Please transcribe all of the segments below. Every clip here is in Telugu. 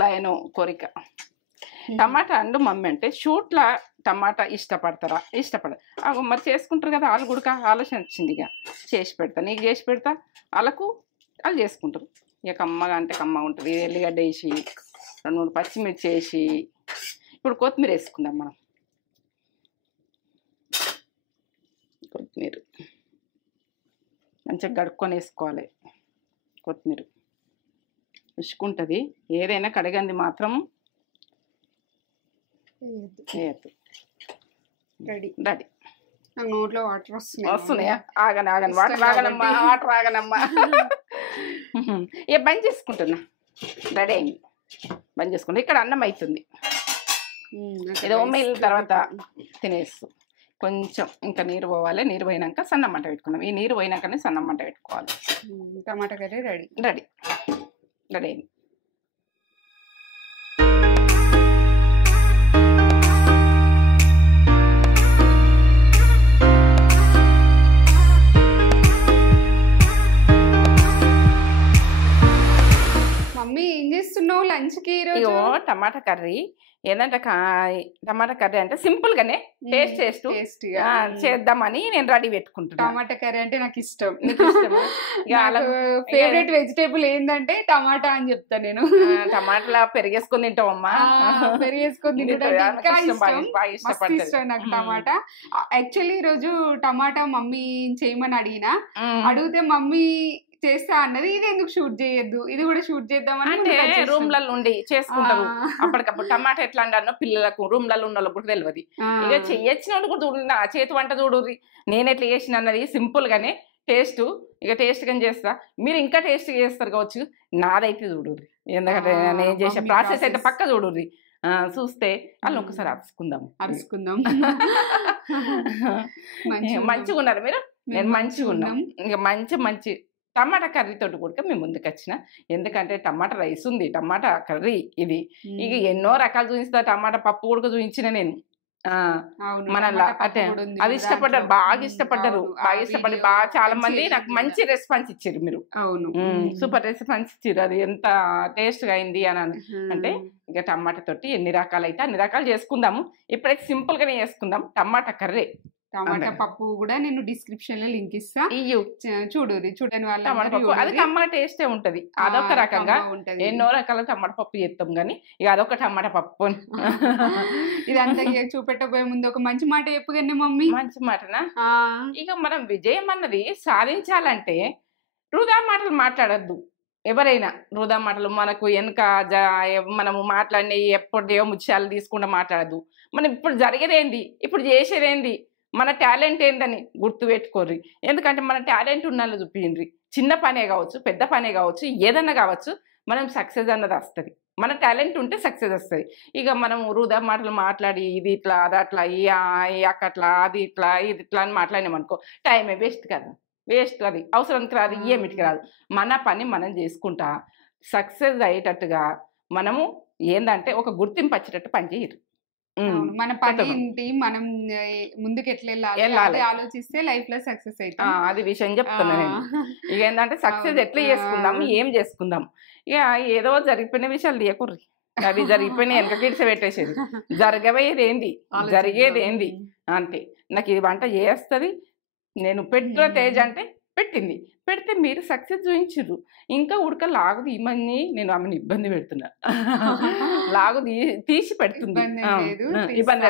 లయను కోరిక. టమాటా అండు మమ్మీ అంటే షూట్లా టమాటా ఇష్టపడతారా? ఇష్టపడరు. మరి చేసుకుంటారు కదా వాళ్ళు కూడా. ఆలోచన వచ్చింది, ఇక చేసి పెడతా, నీకు చేసి పెడతా, వాళ్ళకు వాళ్ళు చేసుకుంటారు. ఇక కమ్మగా అంటే కమ్మగా ఉంటుంది. ఎల్లిగడ్డ వేసి 2-3 పచ్చిమిర్చి వేసి, ఇప్పుడు కొత్తిమీర వేసుకుందాం మనం. కొత్తిమీర మంచిగా గడుక్కొని వేసుకోవాలి. కొత్తిమీర ఉసుకుంటుంది. ఏదైనా కడగంది మాత్రం వేయద్దు. రెడీ. నోట్లో వాటర్ వస్తున్నాయా? ఆగని వాటర్ ఆగనమ్మా. బంద్ చేసుకుంటున్నా. రెడీ అయింది, బంద్ చేసుకుంటా. ఇక్కడ అన్నం అవుతుంది. ఏదో మిగిలిన తర్వాత తినేస్తూ కొంచెం ఇంకా నీరు పోవాలి. నీరు పోయినాక సన్నం మంట పెట్టుకున్నాం. ఈ నీరు పోయినాకనే సన్నం మంట పెట్టుకోవాలి. టమాటా కర్రీ రెడీ అయింది. మమ్మీ ఏం చేస్తున్నావు లంచ్ కి? టమాటా కర్రీ. ఏంటంటే టమాటా కర్రీ అంటే సింపుల్ గానే టేస్ట్ చేద్దామని నేను రెడీ పెట్టుకుంటున్నాను. టమాటా కర్రీ అంటే నాకు ఇష్టం. ఫేవరెట్ వెజిటేబుల్ ఏంటంటే టమాటా అని చెప్తా నేను. టమాటాలా పెరిగేసుకొని తింటావమ్మా? పెరిగేసుకొని తింటా, ఇష్టం నాకు టమాటా. యాక్చువల్లీ ఈ రోజు టమాటా మమ్మీ చేయమని అడిగితే మమ్మీ చేస్తా అన్నది. ఇది ఎందుకు షూట్ చేయొద్దు, ఇది కూడా షూట్ చేద్దామని. అంటే రూమ్లలో ఉండి చేసుకుంటారు అప్పటికప్పుడు. టమాటా ఎట్లా అంటారో పిల్లలకు రూమ్లలో ఉన్న వాళ్ళకు కూడా తెలియదు. ఇక చెయ్యొచ్చిన వాళ్ళు కూడా చూడు, నా చేతి వంట చూడుర్రి నేను ఎట్లా చేసిన అన్నది సింపుల్ గానే టేస్ట్. ఇక టేస్ట్ గానే చేస్తా, మీరు ఇంకా టేస్ట్ చేస్తారు కావచ్చు. నాదైతే చూడుర్రి, ఎందుకంటే నేను చేసే ప్రాసెస్ అయితే పక్క చూడుర్రి. చూస్తే వాళ్ళు ఒకసారి అరుచుకుందాం. మంచిగా ఉన్నారు మీరు? నేను మంచిగా ఉన్నాం. ఇక మంచి టమాటా కర్రీతో కూడా మేము ముందుకు వచ్చిన. ఎందుకంటే టమాటా రైస్ ఉంది, టమాటా కర్రీ ఇది. ఇక ఎన్నో రకాలు చూపిస్తా. టమాటా పప్పు కూడా చూపించిన నేను. మనలా అంటే అది ఇష్టపడ్డారు, బాగా ఇష్టపడి బాగా చాలా మంది నాకు మంచి రెస్పాన్స్ ఇచ్చారు. మీరు సూపర్ రెస్పాన్స్ ఇచ్చారు. అది ఎంత టేస్ట్ గా అయింది అని అంటే ఇక టమాటా తోటి ఎన్ని రకాలు అయితే అన్ని రకాలు చేసుకుందాము. ఇప్పుడైతే సింపుల్ గానే చేసుకుందాం టమాటా కర్రీ. టమాటా పప్పు కూడా నేను డిస్క్రిప్షన్ లో లింక్ ఇస్తా, చూడని వాళ్ళ. అది టమాటా టేస్టే ఉంటది. అదొక రకంగా ఎన్నో రకాల టమాటా పప్పు చేస్తాం కానీ ఇక అదొక టమాటా పప్పు. ఇదంతా చూపెట్టబోయే ముందు ఒక మంచి మాట చెప్పగానే మమ్మీ. మంచి మాటనా? ఇక మనం విజయం అన్నది సాధించాలంటే వృధా మాటలు మాట్లాడద్దు. ఎవరైనా వృధా మాటలు మనకు వెనక మనము మాట్లాడిన ఎప్పుడేవో ముత్యాలు తీసుకుంటూ మాట్లాడద్దు. మనం ఇప్పుడు జరిగేదేంది, ఇప్పుడు చేసేదేంది, మన టాలెంట్ ఏందని గుర్తుపెట్టుకోర్రి. ఎందుకంటే మన టాలెంట్ ఉన్న చూపించండి. చిన్న పనే కావచ్చు, పెద్ద పనే కావచ్చు, ఏదన్నా కావచ్చు, మనం సక్సెస్ అన్నది వస్తుంది. మన టాలెంట్ ఉంటే సక్సెస్ వస్తుంది. ఇక మనం వృధా మాటలు మాట్లాడి ఇది ఇట్లా అది అట్లా అక్కట్లా అది ఇట్లా ఇది ఇట్లా అని మాట్లాడినామనుకో టైమే వేస్ట్ కదా. వేస్ట్, అది అవసరానికి రాదు, ఏమిటికి రాదు. మన పని మనం చేసుకుంటా సక్సెస్ అయ్యేటట్టుగా మనము ఏంటంటే ఒక గుర్తింపు వచ్చేటట్టు పని చేయరు. మన పని ఏంటి, మనం ముందుకు ఎట్లా వెళ్ళాలి ఆలోచిస్తే లైఫ్ లో సక్సెస్ అయితే అది విషయం చెప్తున్నా నేను. ఇక ఏంటంటే సక్సెస్ ఎట్లా చేసుకుందాం, ఏం చేసుకుందాం. ఇక ఏదో జరిగిపోయిన విషయాలు తీయకూర్రి. అది జరిగిపోయిన వెనక కిడిస పెట్టేసేది. జరగబోయేది ఏంది, జరిగేది ఏంది అంతే. నాకు ఇది వంట చేస్తుంది, నేను పెట్టిన తేజ్ అంటే పెడితే మీరు సక్సెస్ చూపించారు. ఇంకా ఉడక లాగు తీయమని నేను ఆమెను ఇబ్బంది పెడుతున్నా. లాగు తీసి పెడుతుంది. ఇబ్బంది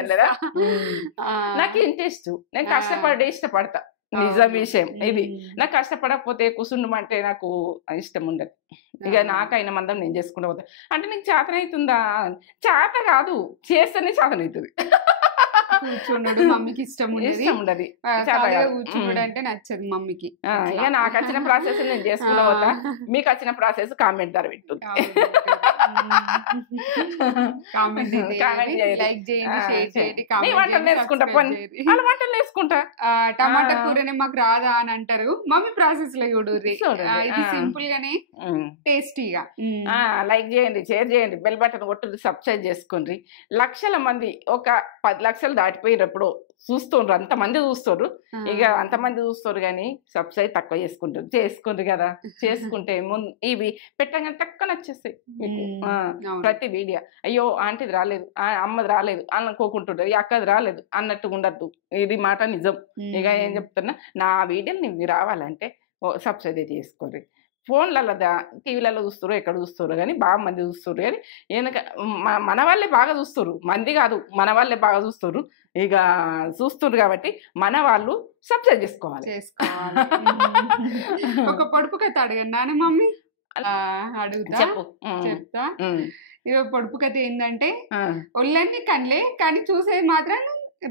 ఏం లేదా? నాకు ఇంట్రెస్ట్, నేను కష్టపడి ఇష్టపడతా. నిజం విషయం ఇది. నాకు కష్టపడకపోతే కూర్చుండమంటే నాకు ఇష్టం ఉండదు. ఇక నాకైనా మందం నేను చేసుకుంటూ పోతా. అంటే నీకు చేతనవుతుందా? చేత కాదు, చేస్తేనే చేతనవుతుంది. కూర్చున్నాడు మమ్మీకి ఇష్టం ఉండదు. కూర్చున్నాడు అంటే నచ్చదు మమ్మీకి. ఇక నాకు వచ్చిన ప్రాసెస్ నేను చేసుకున్నా పోతా. మీకు వచ్చిన ప్రాసెస్ కామెంట్ ద్వారా పెట్టు. వంటలు నేర్చుకుంటా. టమాటా కూరనే మాకు రాదా అని అంటారు. మమ్మీ ప్రాసెస్ లో చూడుర్రి. ఇది సింపుల్ గానే టేస్టీగా. లైక్ చేయండి, షేర్ చేయండి, బెల్ బటన్ కొట్టు, సబ్స్క్రైబ్ చేసుకోండి. లక్షల మంది, ఒక 10 లక్షలు దాటిపోయినప్పుడు చూస్తుండ్రు, అంతమంది చూస్తారు. ఇక అంతమంది చూస్తారు కానీ సబ్స్క్రైబ్ తక్కువ చేసుకుంటారు. చేసుకోండి కదా, చేసుకుంటే ముందు ఇవి పెట్టగానే తక్కువ నచ్చేస్తాయి మీకు. ప్రతి వీడియో అయ్యో ఆంటీది రాలేదు, అమ్మది రాలేదు అనుకోకుంటుంటది, అక్కది రాలేదు అన్నట్టుగా ఉండద్దు. ఇది మాట నిజం. ఇక ఏం చెప్తున్నా, నా వీడియోలు నీకు రావాలంటే సబ్స్క్రైబ్ చేసుకోండి. ఫోన్లలో టీవీలలో చూస్తారు, ఎక్కడ చూస్తారు కానీ బాగా మంది చూస్తారు. కానీ ఎందుక మన వాళ్ళే బాగా చూస్తారు, మంది కాదు, మన వాళ్ళే బాగా చూస్తారు. ఇక చూస్తున్నారు కాబట్టి మన వాళ్ళు సబ్స్క్రైబ్ చేసుకోవాలి. ఒక పొడుపు కథ అడగండి నాన్న మమ్మీ. అడుగుతా, చెప్తా. ఇక పొడుపు కథ ఏంటంటే, ఒళ్ళన్ని కళ్ళే కానీ చూసేది మాత్రం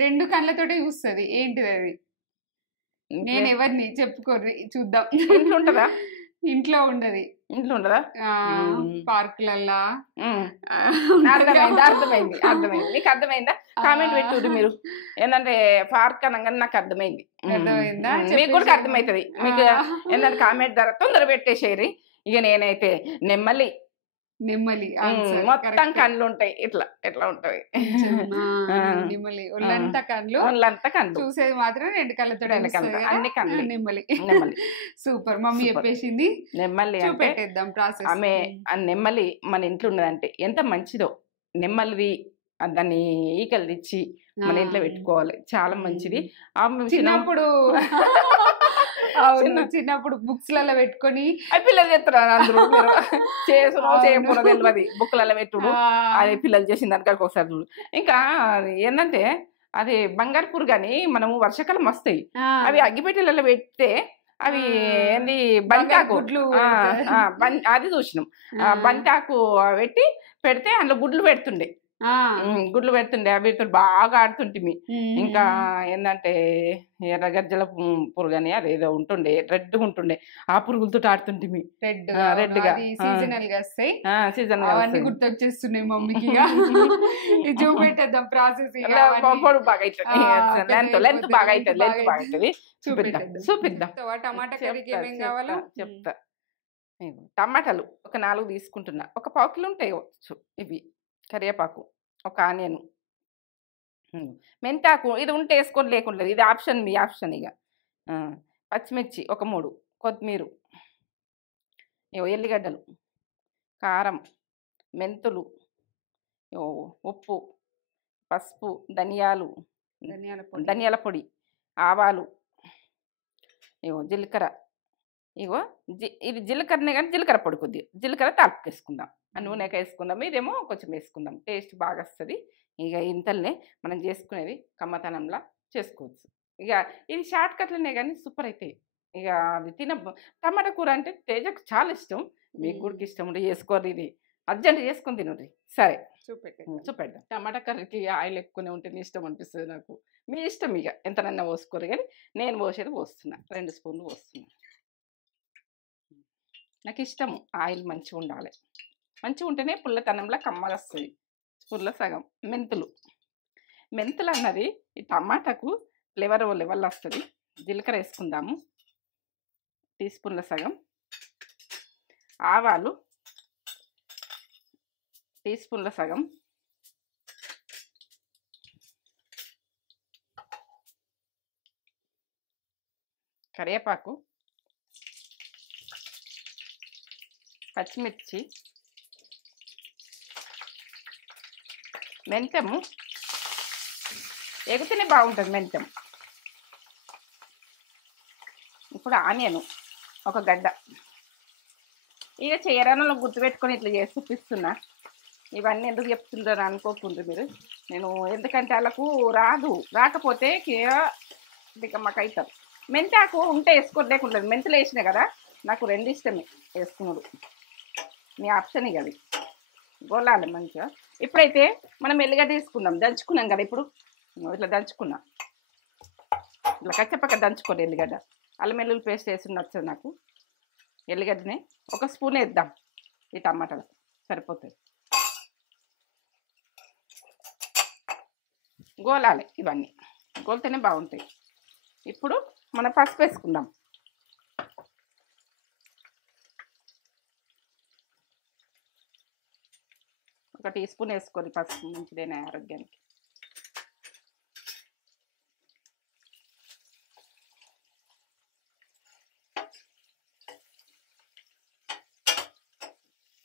2 కళ్ళతోటే చూస్తుంది. ఏంటిది అది? నేను ఎవరిని చెప్పుకోర్రి, చూద్దాం. ఇంట్లో ఉంటుందా? ఇంట్లో ఉండదు. ఇంట్లో ఉండదా? పార్కులల్లా. అర్థమైంది. మీకు అర్థమైందా? కామెంట్ పెట్టుడు మీరు. ఏంటంటే పార్క్ అనగానే నాకు అర్థమైంది. మీకు కూడా అర్థమవుతుంది. మీకు ఏంటంటే కామెంట్ ధర తొందర పెట్టేసేరి. ఇక నేనైతే నెమ్మలి మొత్తం కళ్ళు ఉంటాయి, ఇట్లా ఎట్లా ఉంటాయి ఒళ్ళంతా కళ్ళు, చూసేది మాత్రం 2 కళ్ళతో అన్ని కళ్ళు నెమ్మలి. సూపర్, మమ్మీ చెప్పేసింది. నెమ్మలి చూపెట్టేద్దాం ప్రాసెస్. ఆమె నెమ్మలి మన ఇంట్లో ఉన్నదంటే ఎంత మంచిదో. నెమ్మలిది దాన్ని ఈకలు తెచ్చి మన ఇంట్లో పెట్టుకోవాలి, చాలా మంచిది. చిన్నప్పుడు బుక్స్ లలో పెట్టుకొని పిల్లలు చేస్తారు. అందరూ చేయకుండా తెలియదు, బుక్లలో పెట్టుడు. అది పిల్లలు చేసిన దానికి ఒకసారి చూడు. ఇంకా ఏంటంటే అది బంగారుపూర్ గాని మనము వర్షాకాలం వస్తాయి, అవి అగ్గిపెట్టెలలో పెడితే అవి ఏంది బంతాకు అది చూసినాం. బంతాకు పెట్టి పెడితే అందులో గుడ్లు పెడుతుండే. వీటితో బాగా ఆడుతుంటిమి. ఇంకా ఏంటంటే ఎర్రగజ్జల పురుగని అదేదో ఉంటుండే, రెడ్గా ఉంటుండే, ఆ పురుగులతో ఆడుతుంటిమి. రెడ్గా సీజన్ గుర్తొచ్చేస్తున్నాయి మమ్మీకి. చూపెట్టేద్దాం ప్రాసెస్. పొడుగు బాగా అవుతుంది, లెంత్ బాగా అవుతుంది. చూపిద్దాం. టమాటా కర్రీకి ఏమేం కావాలో చెప్తా. టమాటాలు ఒక 4 తీసుకుంటున్నా. ఒక 1 కిలో ఉంటాయి ఇవి. కరివేపాకు, ఒక ఆనియన్, మెంతాకు ఇది ఉంటే వేసుకొని, లేకుండా ఇది ఆప్షన్, మీ ఆప్షన్. ఇక పచ్చిమిర్చి ఒక 3, కొత్తిమీర, ఎల్లిగడ్డలు, కారం, మెంతులు, ఉప్పు, పసుపు, ధనియాల పొడి, ఆవాలు, జీలకర్ర. ఇది జీలకర్రనే కానీ జీలకర్ర పొడి కొద్దిగా, జీలకర్ర తాలింపుకి వేసుకుందాం, నూనెకి వేసుకుందాం. ఇదేమో కొంచెం వేసుకుందాం, టేస్ట్ బాగా వస్తుంది. ఇక ఇంతల్నే మనం చేసుకునేది కమ్మతనంలా చేసుకోవచ్చు. ఇక ఇది షార్ట్ కట్లనే కానీ సూపర్ అవుతాయి. ఇక అది టమాటా కూర అంటే తేజకు చాలా ఇష్టం, మీకు కూడా ఇష్టం ఉంటే చేసుకోరు. ఇది అర్జెంట్ చేసుకొని తినండి. సరే చూపెడదాం. టమాటా కర్రీకి ఆయిల్ ఎక్కువనే ఉంటేనే ఇష్టం అనిపిస్తుంది నాకు. మీ ఇష్టం, ఇక ఎంతనన్నా పోసుకోరు కానీ నేను పోస్తున్నా, 2 స్పూన్లు పోస్తున్నా. నాకు ఇష్టము ఆయిల్ మంచిగా ఉండాలి, మంచిగా ఉంటేనే పుల్లతనంలో కమ్మలు వస్తుంది. స్పూన్లో సగం మెంతులు అన్నది ఈ టమాటాకు ఫ్లేవర్ లెవెల్ వస్తుంది. జీలకర్ర వేసుకుందాము, టీస్పూన్ల సగం. ఆవాలు టీస్పూన్ల సగం. కరివేపాకు, పచ్చిమిర్చి, మెంతము ఎగితేనే బాగుంటుంది మెంతం. ఇప్పుడు ఆనియను ఒక గడ్డ. ఇక చేయరానలో గుర్తుపెట్టుకొని ఇట్లా చేసి చూపిస్తున్నా. ఇవన్నీ ఎందుకు చెప్తుంటారు అనుకోకుండా మీరు. నేను ఎందుకంటే వాళ్ళకు రాకపోతే మాకు అవుతారు. మెంతాకు ఉంటే వేసుకోలేకుంటుంది, మెంతులు వేసినాయి కదా, నాకు 2 ఇష్టమే వేసుకున్నాడు. మీ ఆప్షన్ ఇక అది గోలాలి మంచిగా. ఇప్పుడైతే మనం ఎల్లిగడ్డ తీసుకుందాం, దంచుకున్నాం కదా. ఇప్పుడు ఇట్లా దంచుకున్నా, ఇట్లా కచ్చపక్క దంచుకోండి ఎల్లిగడ్డ. అల్లం వెల్లుల్లి పేస్ట్ వేసి నచ్చదు నాకు. ఎల్లిగడ్డనే 1 స్పూన్ వేద్దాం, ఈ టమాటాలు సరిపోతుంది. గోలాలి, ఇవన్నీ గోలితేనే బాగుంటాయి. ఇప్పుడు మనం పసుపు వేసుకుందాం. ఒక టీ స్పూన్ వేసుకోండి పసుపు, మంచిదేనా ఆరోగ్యానికి.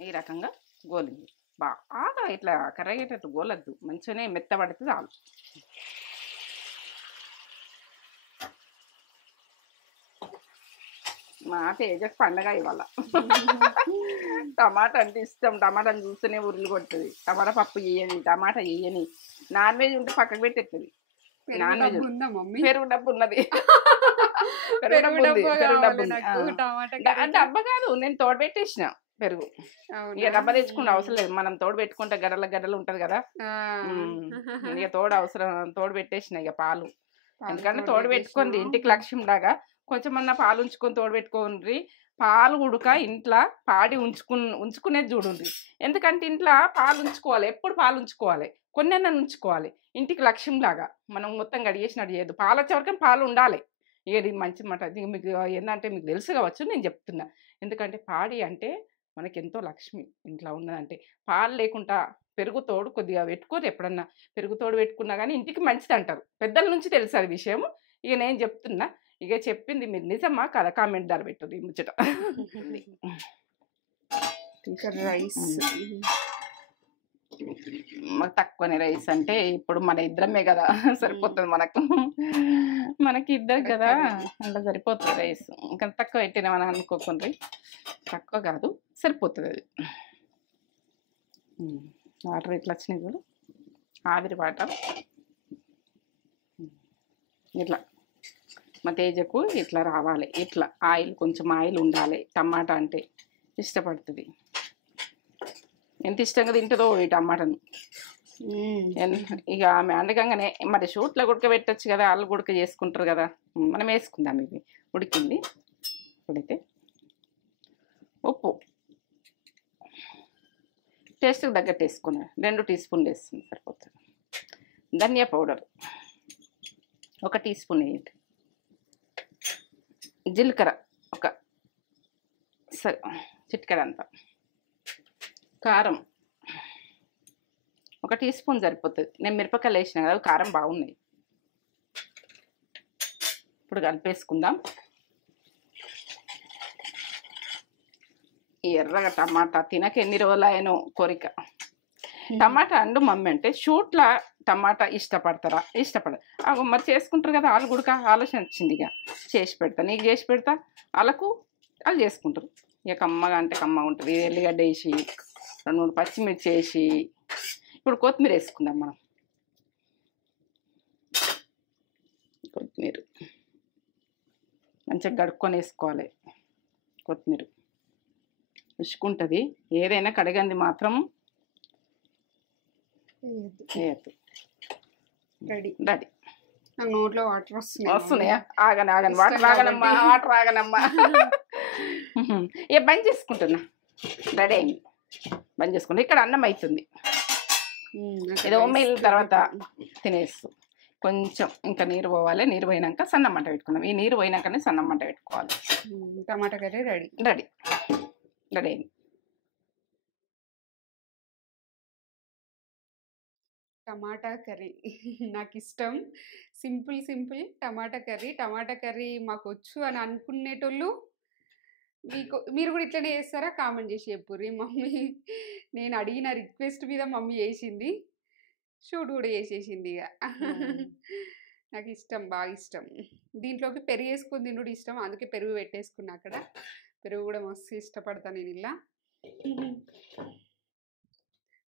ఈ రకంగా గోలింది. బాగా ఇట్లా కర్రగేటట్టు గోలద్దు, మంచిగానే మెత్తబడితే చాలు. మా తేజకు పండగ ఇవాళ. టమాటా అంటే ఇష్టం. టమాటాని చూస్తేనే ఉరులు కొడుతుంది. టమాటా పప్పు చేయని, టమాటా చేయని. నాన్ వెజ్ ఉంటే పక్కకు పెట్టేస్తుంది. నాన్ వెజ్ పెరుగు డబ్బు ఉన్నది. డబ్బా కాదు, నేను తోడు పెట్టేసిన పెరుగు. ఇక డబ్బా తెచ్చుకుంటే అవసరం లేదు, మనం తోడు పెట్టుకుంటే గడ్డలు ఉంటది కదా. ఇక తోడు పెట్టేసిన ఇక పాలు. ఎందుకంటే తోడు పెట్టుకుంది ఇంటికి లక్ష్యం లాగా. కొంచెం అన్న పాలు ఉంచుకొని తోడు పెట్టుకోండి. పాలు ఉడక ఇంట్లో పాడి ఉంచుకునేది చూడండి. ఎందుకంటే ఇంట్లో పాలు ఉంచుకోవాలి, ఎప్పుడు పాలు ఉంచుకోవాలి, కొన్నైనా ఉంచుకోవాలి. ఇంటికి లక్ష్యం లాగా మనం మొత్తం గడిగేసినట్టు చేయదు. పాలు వచ్చే వరకు పాలు ఉండాలి. ఇది మంచి మాట. మీకు ఏంటంటే మీకు తెలుసు కావచ్చు, నేను చెప్తున్నా. ఎందుకంటే పాడి అంటే మనకి ఎంతో లక్ష్మి ఇంట్లో ఉన్నదంటే. పాలు లేకుండా పెరుగు తోడు కొద్దిగా పెట్టుకోరు. ఎప్పుడన్నా పెరుగు తోడు పెట్టుకున్నా కానీ ఇంటికి మంచిది అంటారు. పెద్దల నుంచి తెలుసు అది విషయం. ఇక నేను చెప్తున్నా. ఇక చెప్పింది మీరు నిజమా కదా, కామెంట్ ధర పెట్టదు ఈ ముచ్చట. రైస్ మాకు తక్కువనే రైస్ అంటే ఇప్పుడు మన ఇద్దరమే కదా సరిపోతుంది. మనకి ఇద్దరు కదా, అలా సరిపోతుంది రైస్. ఇంకా తక్కువ పెట్టినామని అనుకోకుండా, తక్కువ కాదు, సరిపోతుంది అది. వాటర్ ఇట్లా వచ్చినాయి చూడు, ఆవిరి వాటర్ ఇట్లా. మా తేజకు ఇట్లా రావాలి, ఇట్లా ఆయిల్, కొంచెం ఆయిల్ ఉండాలి. టమాటా అంటే ఇష్టపడుతుంది, ఎంత ఇష్టంగా తింటుందో ఈ టమాటాను. ఇక ఆమె అండకంగానే మరి షూట్లో ఉడకబెట్టచ్చు కదా, వాళ్ళు ఉడక చేసుకుంటారు కదా. మనం వేసుకుందాం. ఇది ఉడికింది. ఇప్పుడైతే ఉప్పు టేస్ట్కి తగ్గట్టు వేసుకున్నా, 2 టీ స్పూన్లు వేస్తుంది సరిపోతుంది. ధనియా పౌడర్ 1 టీ స్పూన్ వేయండి. జీలకర్ర ఒక చిటికెడంతా. కారం 1 టీ స్పూన్ సరిపోతుంది. నేను మిరపకాయలు వేసిన కదా, కారం బాగున్నాయి. ఇప్పుడు కలిపేసుకుందాం. ఈ ఎర్రగా టమాటా తినక ఎన్ని రోజులైనో కోరిక. టమాటా అండు మమ్మీ అంటే షూట్లా టమాటా ఇష్టపడతారా? ఇష్టపడరు. మరి చేసుకుంటారు కదా వాళ్ళు కూడా. ఆలోచన వచ్చింది, ఇక చేసి పెడతా, నీకు చేసి పెడతా, వాళ్ళకు వాళ్ళు చేసుకుంటారు. ఇక కమ్మగా అంటే కమ్మగా ఉంటుంది. ఎల్లిగడ్డ వేసి 2-3 పచ్చిమిర్చి వేసి, ఇప్పుడు కొత్తిమీర వేసుకుందాం మనం. కొత్తిమీర మంచిగా కడుక్కొని వేసుకోవాలి. కొత్తిమీర ఉసుకుంటుంది. ఏదైనా కడగంది మాత్రం వేయద్దు. రెడీ. నాకు నోట్లో వాటర్ వస్తున్నాయా? ఆగని వాటర్ ఆగనమ్మా. ఇక బంద్ చేసుకుంటున్నా. రెడీ అయింది, బంద్ చేసుకుంటా. ఇక్కడ అన్నం అవుతుంది. ఇది ఉమ్మిన తర్వాత తినేస్తూ కొంచెం ఇంకా నీరు పోవాలి. నీరు పోయినాక సన్నం మంట పెట్టుకున్నాం. ఈ నీరు పోయినాకనే సన్నం మంట పెట్టుకోవాలి. టమాటా కర్రీ రెడీ అయింది. టమాటా కర్రీ నాకు ఇష్టం. సింపుల్ టమాటా కర్రీ మాకు వచ్చు అని అనుకునేటోళ్ళు మీరు కూడా ఇట్లనే చేస్తారా? కామెంట్ చేసి చెప్పుర్రి. మమ్మీ నేను అడిగిన రిక్వెస్ట్ మీద మమ్మీ చేసింది, షూట్ కూడా చేసేసింది. ఇక నాకు ఇష్టం, బాగా ఇష్టం. దీంట్లోకి పెరుగు వేసుకొని తినడం ఇష్టం, అందుకే పెరుగు పెట్టేసుకున్నా. అక్కడ పెరుగు కూడా మస్తు ఇష్టపడతాను నేను. ఇలా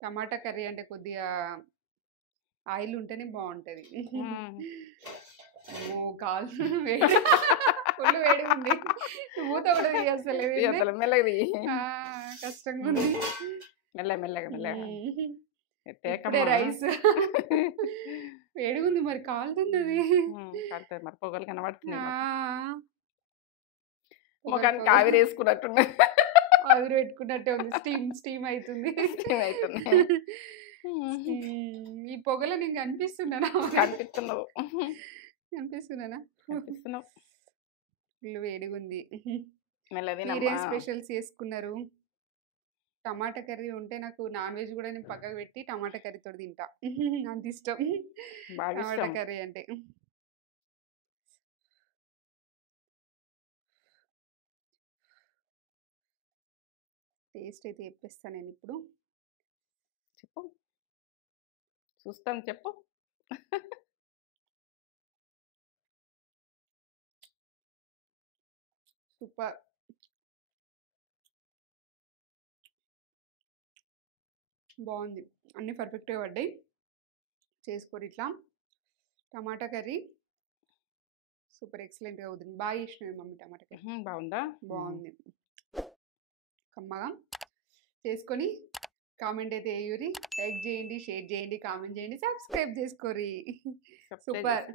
టమాటా కర్రీ అంటే కొద్దిగా ఆయిల్ ఉంటేనే బాగుంటుంది. కాలు ఫుల్ వేడి ఉంది. మూత కూడా తీయస్తలేదు, కష్టంగా ఉంది. మెల్లగా రైస్ వేడిగా ఉంది, మరి కాలుతుంది. అది మరి పొగలు కనబడుతుంది. ముఖానికి ఆవిరి వేసుకున్నట్టు, ఆవిరి పెట్టుకున్నట్టే ఉంది. స్టీమ్ అవుతుంది. ఈ పొగలో నీకు కనిపిస్తున్నానా? కనిపిస్తున్నానా? ఫుల్ వేడిగా ఉంది. మీరేం స్పెషల్స్ చేసుకున్నారు? టమాటా కర్రీ ఉంటే నాకు నాన్ వెజ్ కూడా నేను పక్కకు పెట్టి టమాటా కర్రీతో తింటా, అంత ఇష్టం టమాటా కర్రీ అంటే. టేస్ట్ అయితే చెప్పేస్తాను నేను ఇప్పుడు. చూస్తాను చెప్పు. సూపర్. బాగుంది, అన్నీ పర్ఫెక్ట్గా పడ్డాయి. చేసుకోరు ఇట్లా. టమాటా కర్రీ సూపర్ ఎక్సలెంట్గా అవుతుంది. బాగా చేసినవి మమ్మీ టమాటా కర్రీ. బాగుందా? బాగుంది, కమ్మగా. చేసుకొని కామెంట్ అయితే వేయురి, లైక్ చేయండి, షేర్ చేయండి, కామెంట్ చేయండి, సబ్స్క్రైబ్ చేసుకోరి. సూపర్.